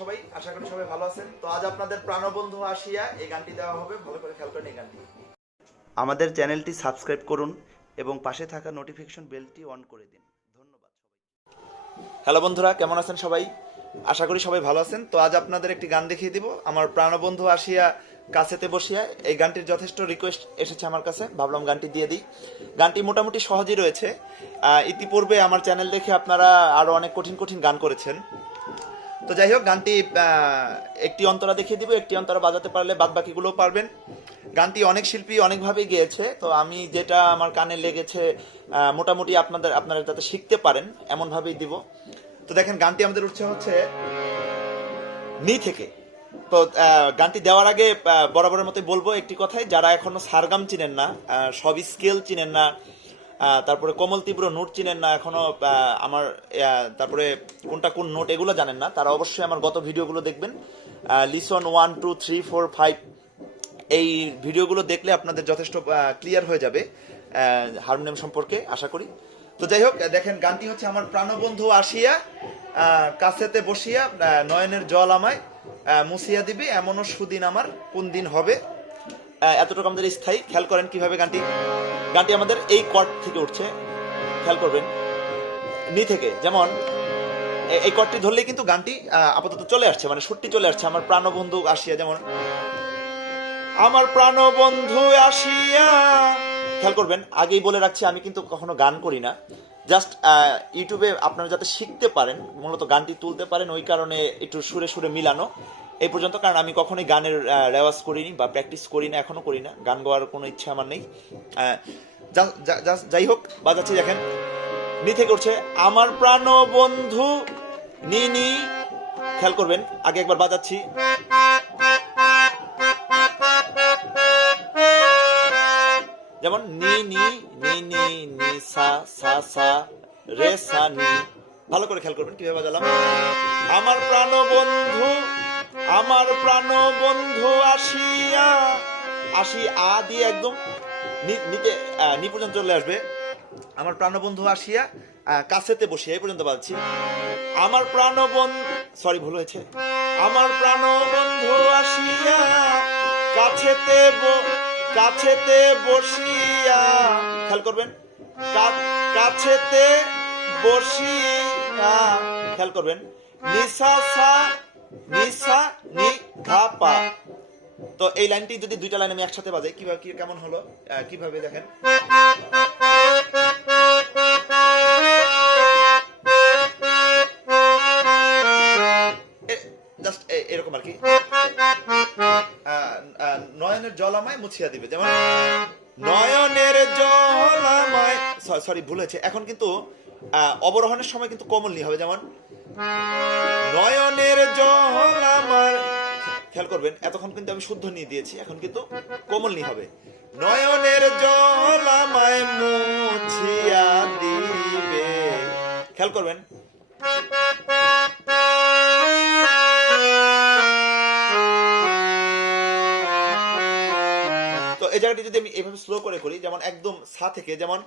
সবাই? আশা করি সবাই ভালো আছেন। তো আজ আপনাদের প্রাণবন্ধু আসিয়া এই গানটি দেওয়া হবে, ভালো করে খেয়াল করেন এই গানটি। আমাদের চ্যানেলটি সাবস্ক্রাইব করুন এবং পাশে থাকা নোটিফিকেশন বেলটি অন করে দিন। ধন্যবাদ সবাই। হ্যালো বন্ধুরা, কেমন আছেন সবাই? আশা করি সবাই ভালো আছেন। তো আজ আপনাদের একটি গান দেখিয়ে দিব, আমার প্রাণবন্ধু আসিয়া কাছেতে বসিয়া। এই গানটির যথেষ্ট রিকোয়েস্ট এসেছে আমার কাছে, ভাবলাম গানটি দিয়ে দিই। গানটি মোটামুটি সহজই রয়েছে। ইতিপূর্বে আমার চ্যানেল দেখে আপনারা আরও অনেক কঠিন কঠিন গান করেছেন। তো যাই হোক, গানটি একটি অন্তরা দেখিয়ে দিব, একটি অন্তরা বাজাতে পারলে বাদ বাকিগুলোও পারবেন। গানটি অনেক শিল্পী অনেকভাবেই গেয়েছে, তো আমি যেটা আমার কানে লেগেছে মোটামুটি আপনারা যাতে শিখতে পারেন এমনভাবেই দিব। তো দেখেন, গানটি আমাদের উঠছে হচ্ছে নি থেকে। তো গানটি দেওয়ার আগে বরাবরের মতোই বলবো একটি কথাই, যারা এখনো সারগাম চিনেন না, সব স্কেল চিনেন না, তারপরে কোমল তীব্র নোট চিনেন না এখনো, আমার তারপরে কোনটা কোন নোট এগুলো জানেন না, তারা অবশ্যই আমার গত ভিডিওগুলো দেখবেন। লিসন 1, 2, 3, 4, 5 এই ভিডিওগুলো দেখলে আপনাদের যথেষ্ট ক্লিয়ার হয়ে যাবে হারমোনিয়াম সম্পর্কে, আশা করি। তো যাই হোক, দেখেন, গানটি হচ্ছে আমার প্রাণবন্ধু আসিয়া কাছেতে বসিয়া, নয়নের জল আমায় মুছিয়া দিবে, এমনও সুদিন আমার কোন দিন হবে। এতটুকু আমাদের স্থায়ী। খেয়াল করেন কিভাবে গানটি আমাদের এই কর্ড থেকে উঠছে, খেয়াল করবেন নি থেকে। যেমন এই কর্ডটি ধরলেই কিন্তু গানটি আপাতত চলে আসছে, মানে সুরটি চলে আসছে, আমার প্রাণবন্ধু আসিয়া। যেমন আমার প্রাণবন্ধু আসিয়া, খেয়াল করবেন। আগেই বলে রাখছি, আমি কিন্তু কখনো গান করি না, জাস্ট ইউটিউবে আপনারা যাতে শিখতে পারেন, মূলত গানটি তুলতে পারেন, ওই কারণে একটু সুরে সুরে মিলানো এই পর্যন্ত। কারণ আমি কখনোই গানের রেওয়াজ করিনি বা প্র্যাকটিস করি না, এখনো করি না, গান গাওয়ার কোনো ইচ্ছা আমার নেই। যাই হোক, বাজাচ্ছি, দেখেন নি থেকে উঠছে আমার প্রাণবন্ধু নি নি। খেয়াল করবেন, আগে একবার বাজাচ্ছি, যেমন নি নি নি নি নি সা সা সা রে সা নি। ভালো করে খেয়াল করবেন কিভাবে বাজালাম। আমার প্রাণবন্ধু আসিয়া, আসি আ দিয়ে একদম নিতে নি পর্যন্ত চলে আসবে। আমার প্রাণবন্ধু আসিয়া কাছেতে বসিয়া এই পর্যন্ত বাজছি। আমার ভুল হয়েছে। আমার প্রাণবন্ধু আসিয়া কাছেতে বসিয়া, খেয়াল করবেন, কাছেতে বসিয়া, খেয়াল করবেন, নিসা সা নিসা নি ধা পা। তো এই লাইনটি যদি দুইটা লাইন আমি একসাথে বাজাই, কিভাবে কেমন হলো কিভাবে দেখেন। জাস্ট এরকম আর কি। নয়নের জল আমায় মুছিয়া দিবে, যেমন নয়নের জল আমায়, সরি ভুল হয়েছে। এখন কিন্তু অবরোহণের সময় কিন্তু কোমল নি হবে, যেমন নয়নের জল আমার। খেয়াল করবেন, এতক্ষণ কিন্তু আমি শুদ্ধ নিয়ে দিয়েছি, এখন কিন্তু কোমল নি হবে। নয়নের জল আমায় মুছিয়া দিবে, খেয়াল করবেন। তো এই জায়গাটি যদি আমি এভাবে স্লো করে করি, যেমন একদম সা থেকে, যেমন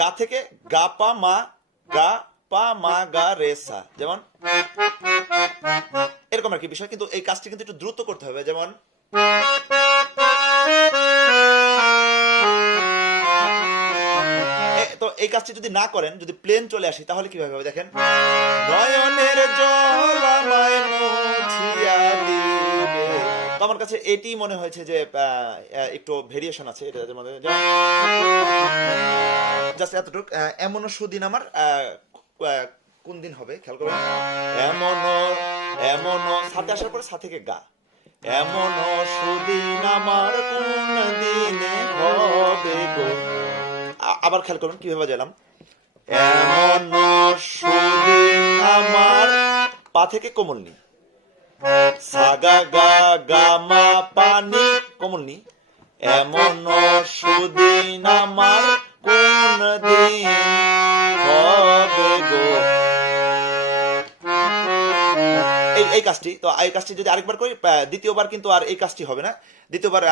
গা থেকে গা পা মা গা রে সা, যেমন এরকম আর কি বিষয়। কিন্তু এই কাজটি কিন্তু একটু দ্রুত করতে হবে, যেমন তো এই কাজটি যদি না করেন, যদি প্লেন চলে আসি, তাহলে কিভাবে হবে দেখেন। নয়নের জল আমায় মুছিয়া দিবে। তো আমার কাছে এটি মনে হয়েছে যে একটু ভেরিয়েশন আছে এটার মধ্যে, জাস্ট এতটুক। এমনও সুদিন আমার কোন দিন হবে, খেয়াল করবেন। এমনও সাথে আসার পরে সা থেকে গা, এমনও সুদিন আমার কোন দিনে হবে গো। আবার খেয়াল করবেন কিভাবে বাজালাম। এমনও সুদিন আমার, পা থেকে কোমল নি, সাগা গা গা মা পানি কোমল নি, এমনও সুদিন আমার কোন দিন হবে গো। এই কাজটি, তো এই কাজটি যদি আরেকবার করি, দ্বিতীয়বার কিন্তু আর এই কাজটি হবে না, দ্বিতীয়বার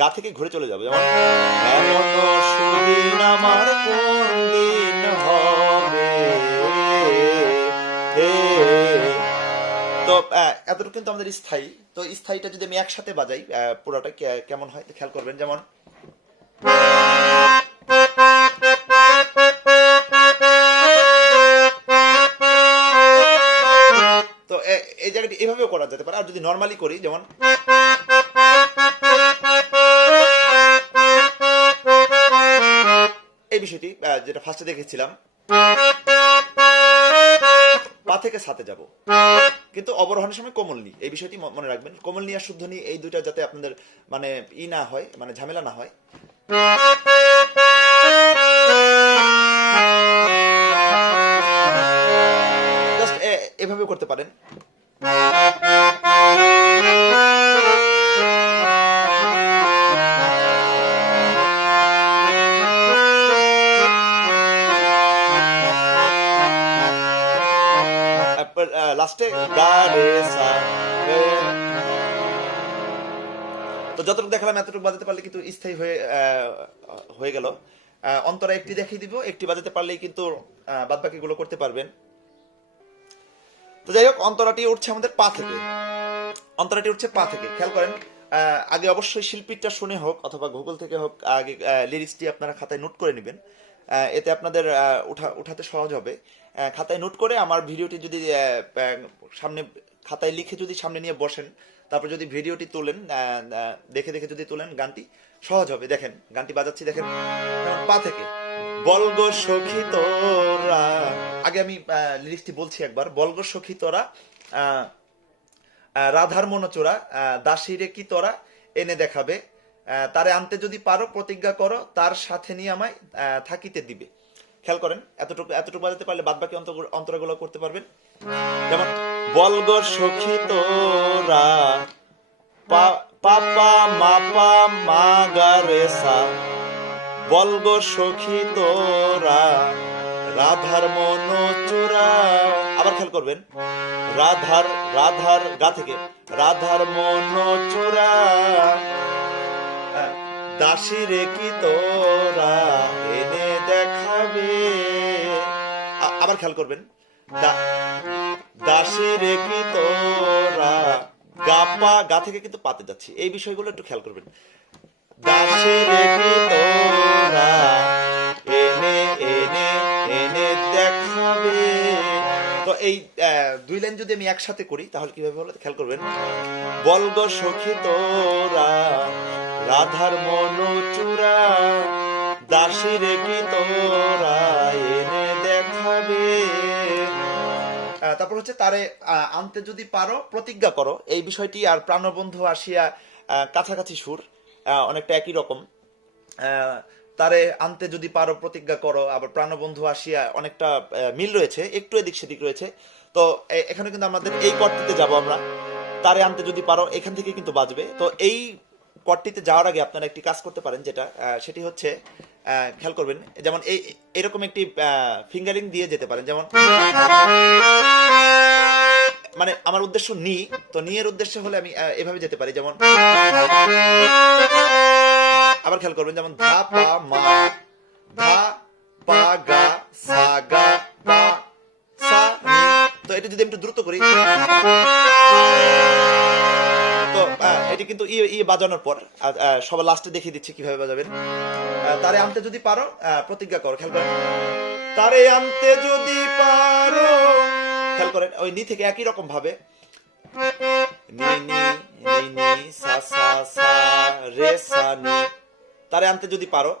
গা থেকে ঘুরে চলে যাবে, যেমন এমনও সুদিন আমার কোন দিন তো এতটুকু কিন্তু আমাদের স্থায়ী। তো স্থায়ীটা যদি আমি একসাথে বাজাই পুরোটা কেমন হয় খেয়াল করবেন। যেমন তো এই জায়গাটি এভাবেও করা যেতে পারে। আর যদি নর্মালি করি, যেমন এই বিষয়টি যেটা ফার্স্টে দেখেছিলাম, পা থেকে সাথে যাব, কিন্তু অবরোহণের সময় কোমল নি, এই বিষয়টি মনে রাখবেন। কোমল নি আর শুদ্ধ নি এই দুইটা যাতে আপনাদের মানে না হয়, মানে ঝামেলা না হয়। জাস্ট এভাবে করতে পারেন। লাস্টে গা রে সা। তো যতটুকু দেখালাম এতটুকু বাজাতে পারলে কিন্তু স্থায়ী হয়ে গেল। অন্তরা একটি দেখিয়ে দিব, একটি বাজাতে পারলেই কিন্তু বাদ বাকি গুলো করতে পারবেন। তো যাই হোক, অন্তরাটি উঠছে আমাদের পা থেকে, অন্তরাটি উঠছে পা থেকে। খেয়াল করেন, আগে অবশ্যই শিল্পীটা শুনে হোক অথবা গুগল থেকে হোক, আগে লিরিক্সটি আপনারা খাতায় নোট করে নেবেন, এতে আপনাদের উঠাতে সহজ হবে। খাতায় নোট করে আমার ভিডিওটি যদি সামনে খাতায় লিখে যদি সামনে নিয়ে বসেন, তারপর যদি ভিডিওটি তোলেন, দেখে দেখে যদি তোলেন, গানটি সহজ হবে। দেখেন গানটি বাজাচ্ছি, দেখেন পা থেকে। বলগো সখী তোরা, আগে আমি লিরিক্সটি বলছি একবার। বলগো সখী তোরা, রাধার মনোচোরা, দাসীরে কি তোরা এনে দেখাবে, তারে আনতে যদি পারো প্রতিজ্ঞা করো, তার সাথে নিয়ে আমায় থাকিতে দিবে। খেয়াল করেন, এতটুকু বাজাতে পারলে বাদ বাকি অন্তরাগুলো করতে পারবেন। যেমন বলগো সখী তোরা, পাপা মাপা মা গা রে সা, বলগো সখী তোরা, রাধার মনোচোরা। আবার খেয়াল করবেন, রাধার গা থেকে, রাধার মনোচোরা, দাসী রে কি তোরা এনে দেখাবে। আবার খেয়াল করবেন, দাসী রে কি তোরা, গা থেকে কিন্তু পাতে যাচ্ছি, এই বিষয়গুলো একটু খেয়াল করবেন। দাসী রে কি তোরা এনে এনে এনে দেখাবে। তো এই দুই লাইন যদি আমি একসাথে করি তাহলে কিভাবে হলো খেয়াল করবেন। বলগো সখী তোরা, রাধার মনোচোরা, দাসী রে কি তোরা এনে দেখাবে। তারপর হচ্ছে তারে আনতে যদি পারো প্রতিজ্ঞা করো, এই বিষয়টি আর প্রাণবন্ধু আসিয়া কাছাকাছি সুর, অনেকটা একই রকম। তারে আনতে যদি পারো প্রতিজ্ঞা করো, আবার প্রাণবন্ধু আসিয়া অনেকটা মিল রয়েছে, একটু এদিক সেদিক রয়েছে। তো এখানে কিন্তু আমাদের এই কর্তিতে যাব আমরা, তারে আনতে যদি পারো এখান থেকে কিন্তু বাজবে। তো এই কর্তিতে যাওয়ার আগে আপনারা একটি কাজ করতে পারেন, যেটা সেটি হচ্ছে খেয়াল করবেন, যেমন এরকম একটি ফিঙ্গারিং দিয়ে যেতে পারেন। যেমন মানে আমার উদ্দেশ্য নি, তো নি এর উদ্দেশ্য হলে আমি এভাবে যেতে পারি। যেমন আবার খেয়াল করবেন, যেমন ধা পা মা, ধা পা গা সা গা পা সা নি। তো এটা যদি একটু দ্রুত করি, তো এটি কিন্তু বাজানোর পর সবার লাস্টে দেখিয়ে দিচ্ছি কিভাবে বাজাবেন। তারে আনতে যদি পারো প্রতিজ্ঞা করো, খেয়াল করেন, তারে আনতে যদি পারো, খেয়াল করেন ওই নি থেকে একই রকম ভাবে নি নি নি নি সা সা সা রে সা নি। তারে আনতে যদি পারো,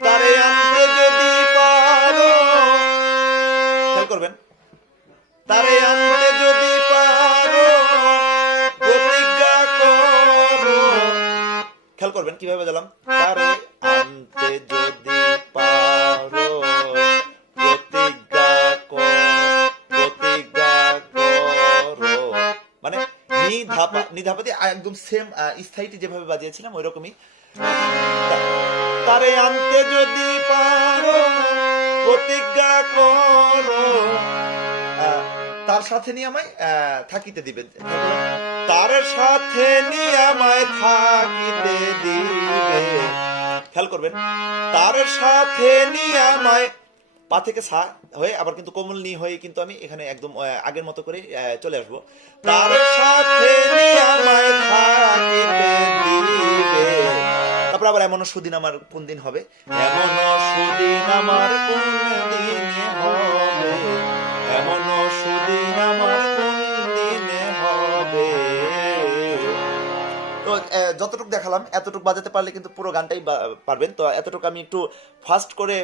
তারে আনতে যদি পারো, খেয়াল করবেন, তারে আনতে যদি পারো প্রতিজ্ঞা করো। খেয়াল করবেন কিভাবে বাজালাম, তারে আনতে যদি পারো প্রতিজ্ঞা করো, মানে নিধাপা দিয়ে একদম সেম স্থায়ীটি যেভাবে বাজিয়েছিলাম ওই রকমই। তারে আনতে যদি পারো প্রতিজ্ঞা করো, তার সাথে নিয়ে আমায় থাকিতে দিবে। তার সাথে নিয়ে আমায় থাকিতে দিবে। খেয়াল করবেন, তার সাথে নিয়ে আমায় পা থেকে সা হয়ে আবার কিন্তু কোমল নি হয়ে কিন্তু আমি এখানে একদম আগের মতো করে চলে আসবো। তার সাথে নিয়ামায় থাকিতে দিবে, তারপর আবার এমন সুদিন আমার কোন দিন হবে, এমন সুদিন আমার কোন দিনে হবে, এমন সুদিন আমার কোন দিনে হবে। তো যতটুকু দেখালাম এতটুকু বাজাতে পারলে কিন্তু পুরো গানটাই পারবেন। তো এতটুকু আমি একটু ফাস্ট করে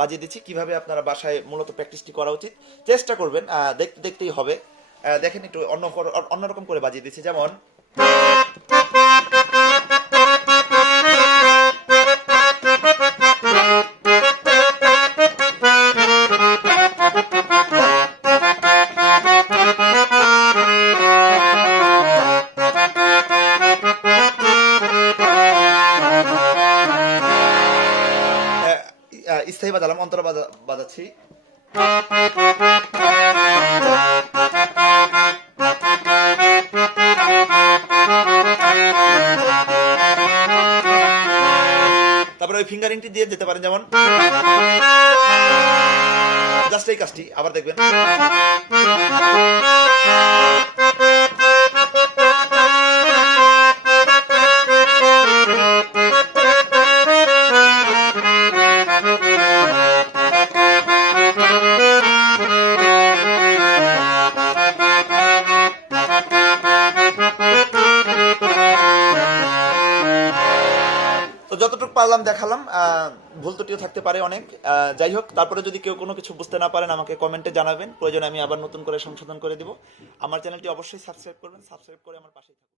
বাজিয়ে দিচ্ছি, কিভাবে আপনারা বাসায় মূলত প্র্যাকটিসটি করা উচিত চেষ্টা করবেন, দেখতে দেখতেই হবে। দেখেন একটু অন্যরকম করে বাজিয়ে দিচ্ছি, যেমন স্থায়ী বাজালাম, অন্তরা বাজাচ্ছি। তারপরে ওই ফিঙ্গারিংটি দিয়ে যেতে পারেন, যেমন জাস্ট এই কাজটি আবার দেখবেন। তো যতটুকু পারলাম দেখালাম, ভুল ত্রুটিও থাকতে পারে অনেক, যাই হোক। তারপরে যদি কেউ কোনো কিছু বুঝতে না পারেন আমাকে কমেন্টে জানাবেন, প্রয়োজনে আমি আবার নতুন করে সংশোধন করে দিব। আমার চ্যানেলটি অবশ্যই সাবস্ক্রাইব করবেন, সাবস্ক্রাইব করে আমার পাশেই থাকবেন।